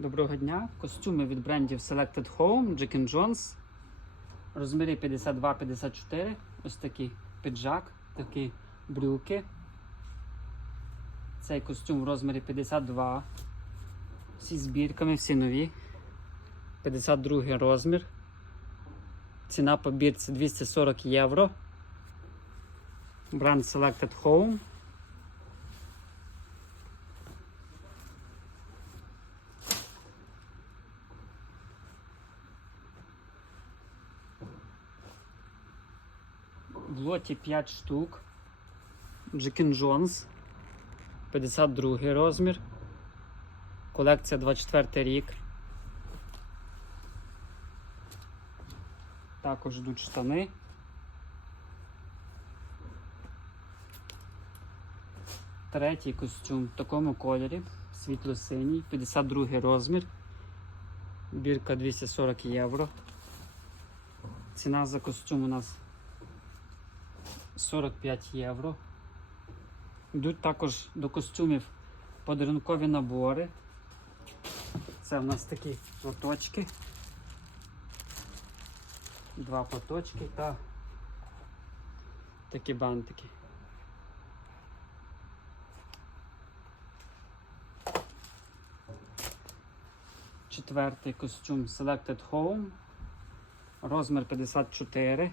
Доброго дня. Костюми від брендів Selected Home, Jack Jones. Розміри 52-54. Ось такий піджак, такі брюки. Цей костюм в розмірі 52. Всі збірками, всі нові. 52 розмір. Ціна по бірці 240 євро. Бренд Selected Home. В лоті 5 штук. Джекін Джонс. 52 розмір. Колекція 24 рік. Також йдуть штани. Третій костюм в такому кольорі. Світло-синій, 52 розмір. Бірка 240 євро. Ціна за костюм у нас 45 євро. Йдуть також до костюмів подарункові набори. Це в нас такі платочки. Два платочки та такі бантики. Четвертий костюм Selected Home. Розмір 54.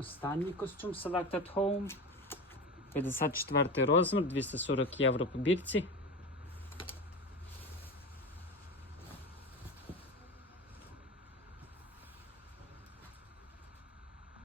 Останній костюм Select at Home. 54 розмір, 240 євро по бірці.